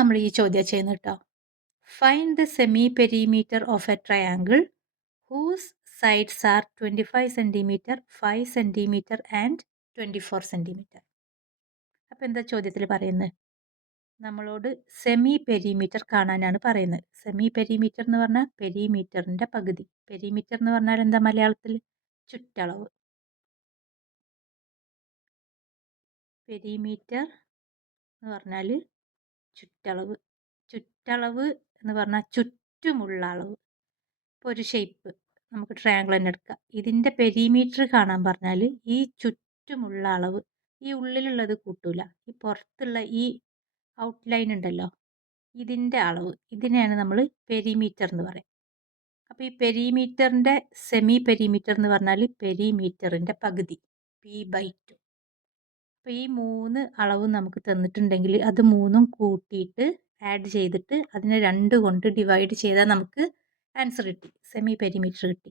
നമ്മൾ ഈ ചോദ്യം ചെയ്യുന്നത് കേട്ടോ. Find the semi perimeter of a triangle whose sides are 25 centimetre 5 centimetre and 24 centimetre. അപ്പോൾ എന്താ ചോദ്യത്തിൽ പറയുന്നത്? നമ്മളോട് സെമി പെരിമീറ്റർ കാണാനാണ് പറയുന്നത്. സെമി പെരിമീറ്റർ എന്ന് പറഞ്ഞാൽ പെരിമീറ്ററിൻ്റെ പകുതി. പെരിമീറ്റർ എന്ന് പറഞ്ഞാൽ എന്താ മലയാളത്തിൽ? ചുറ്റളവ്. പെരിമീറ്റർ എന്ന് പറഞ്ഞാൽ ചുറ്റളവ്. ചുറ്റളവ് എന്ന് പറഞ്ഞാൽ ചുറ്റുമുള്ള അളവ്. ഇപ്പോൾ ഒരു ഷേപ്പ് നമുക്ക് ട്രയാങ്കിൾ തന്നെ എടുക്കാം. ഇതിൻ്റെ പെരിമീറ്റർ കാണാൻ പറഞ്ഞാൽ ഈ ചുറ്റുമുള്ള അളവ്, ഈ ഉള്ളിലുള്ളത് കൂട്ടൂല, ഈ പുറത്തുള്ള ഈ ഔട്ട്ലൈൻ ഉണ്ടല്ലോ, ഇതിൻ്റെ അളവ്, ഇതിനെയാണ് നമ്മൾ പെരിമീറ്റർ എന്ന് പറയുക. അപ്പോൾ ഈ പെരിമീറ്ററിൻ്റെ സെമി പെരിമീറ്റർ എന്ന് പറഞ്ഞാൽ പെരിമീറ്ററിൻ്റെ പകുതി, p/2. അപ്പോൾ ഈ 3 അളവും നമുക്ക് തന്നിട്ടുണ്ടെങ്കിൽ അത് 3ഉം കൂട്ടിയിട്ട് ആഡ് ചെയ്തിട്ട് അതിനെ 2 കൊണ്ട് ഡിവൈഡ് ചെയ്താൽ നമുക്ക് ആൻസർ കിട്ടി, സെമി പെരിമീറ്റർ കിട്ടി.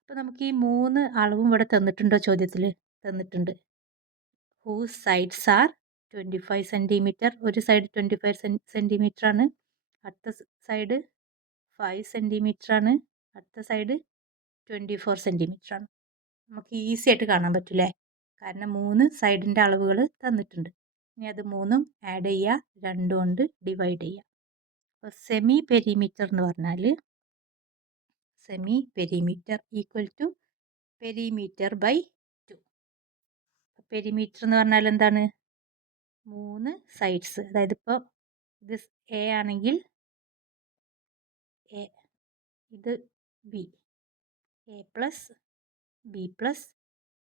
അപ്പോൾ നമുക്ക് ഈ 3 അളവും ഇവിടെ തന്നിട്ടുണ്ടോ ചോദ്യത്തിൽ? തന്നിട്ടുണ്ട്. ഹൂസ് സൈഡ്സ് ആർ 25 സെൻറ്റിമീറ്റർ, ഒരു സൈഡ് 25 സെൻറ്റിമീറ്റർ ആണ്, അടുത്ത സൈഡ് 5 സെൻറ്റിമീറ്റർ ആണ്, അടുത്ത സൈഡ് 24 സെൻറ്റിമീറ്റർ ആണ്. നമുക്ക് ഈസി ആയിട്ട് കാണാൻ പറ്റില്ലേ? കാരണം 3 സൈഡിൻ്റെ അളവുകൾ തന്നിട്ടുണ്ട്. ഇനി അത് 3ഉം ആഡ് ചെയ്യുക, 2 കൊണ്ട് ഡിവൈഡ് ചെയ്യുക. അപ്പോൾ സെമി പെരിമീറ്റർ എന്ന് പറഞ്ഞാൽ semi perimeter equal to perimeter. Perimeter എന്ന് പറഞ്ഞാൽ എന്താണ്? 3 സൈഡ്സ്. അതായത് ഇപ്പോൾ ഇത് എ ആണെങ്കിൽ എ, ഇത് B, A plus B plus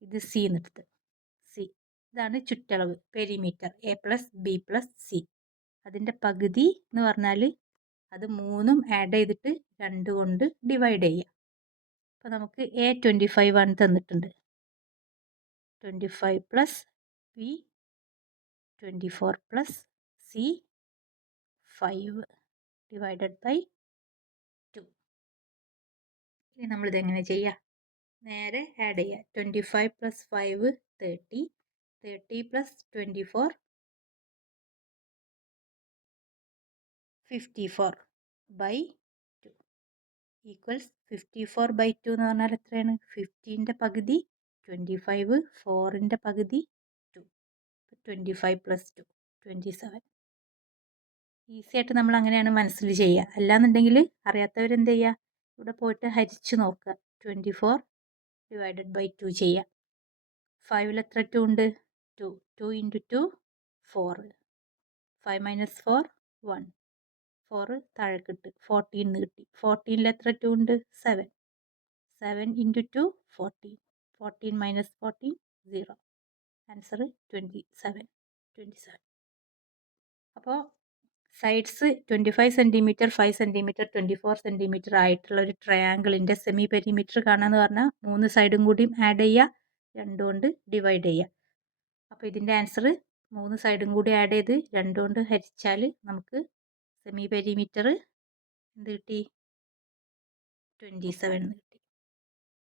ഇത് സി എന്നെടുത്ത് സി. ഇതാണ് ചുറ്റളവ്, perimeter, A plus B plus C. അതിൻ്റെ പകുതി എന്ന് പറഞ്ഞാൽ അത് 3ഉം ആഡ് ചെയ്തിട്ട് 2 കൊണ്ട് ഡിവൈഡ് ചെയ്യുക. അപ്പോൾ നമുക്ക് എ 25 ആണ് തന്നിട്ടുണ്ട്. 25 plus B 24 plus C 5 divided by 2. ഇനി നമ്മളിതെങ്ങനെ ചെയ്യുക? നേരെ ആഡ് ചെയ്യുക. 25 പ്ലസ് 5 30, 30 പ്ലസ് 24 54 ബൈ 2 ഈക്വൽസ് 54/2 എന്ന് പറഞ്ഞാൽ എത്രയാണ്? 15ൻ്റെ പകുതി 25, 4ൻ്റെ പകുതി 2. 25 പ്ലസ് 2 27. ഈസി ആയിട്ട് നമ്മൾ അങ്ങനെയാണ് മനസ്സിൽ ചെയ്യുക. അല്ലാന്നുണ്ടെങ്കിൽ അറിയാത്തവരെന്ത് ചെയ്യുക? ഇവിടെ പോയിട്ട് ഹരിച്ച് നോക്കുക. 24 ഡിവൈഡഡ് ബൈ 2 ചെയ്യുക. 5ൽ എത്ര 2 ഉണ്ട്? 2. 2 ഇൻറ്റു 2 4. 5 മൈനസ് 4 1. 4 താഴേക്ക് ഇട്ട് 14 എന്ന് കിട്ടി. 14ൽ എത്ര 2 ഉണ്ട്? 7. 7 ഇൻറ്റു 2 14. 14 മൈനസ് 14 0. ആൻസർ 27. അപ്പോൾ സൈഡ്സ് 25 സെൻറ്റിമീറ്റർ 5 സെൻറ്റിമീറ്റർ 24 സെൻറ്റിമീറ്റർ ആയിട്ടുള്ള ഒരു ട്രയാങ്കിളിൻ്റെ സെമി പെരിമീറ്റർ കാണാമെന്ന് പറഞ്ഞാൽ 3 സൈഡും കൂടിയും ആഡ് ചെയ്യുക, 2 കൊണ്ട് ഡിവൈഡ് ചെയ്യുക. അപ്പോൾ ഇതിൻ്റെ ആൻസർ 3 സൈഡും കൂടി ആഡ് ചെയ്ത് 2 കൊണ്ട് ഹരിച്ചാൽ നമുക്ക് സെമി പെരിമീറ്റർ എന്ത് കിട്ടി? 27 എന്ന് കിട്ടി.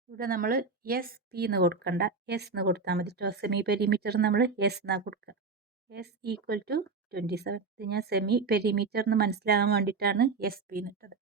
ഇവിടെ നമ്മൾ എസ് പി എന്ന് കൊടുക്കണ്ട, എസ് എന്ന് കൊടുത്താൽ മതി കേട്ടോ. സെമി പെരിമീറ്റർ നമ്മൾ എസ് എന്നാണ് കൊടുക്കുക. S equal to 27. ഇത് ഞാൻ സെമി പെരിമീറ്റർ എന്ന് മനസ്സിലാകാൻ വേണ്ടിയിട്ടാണ് എസ് പി എന്നിട്ടത്.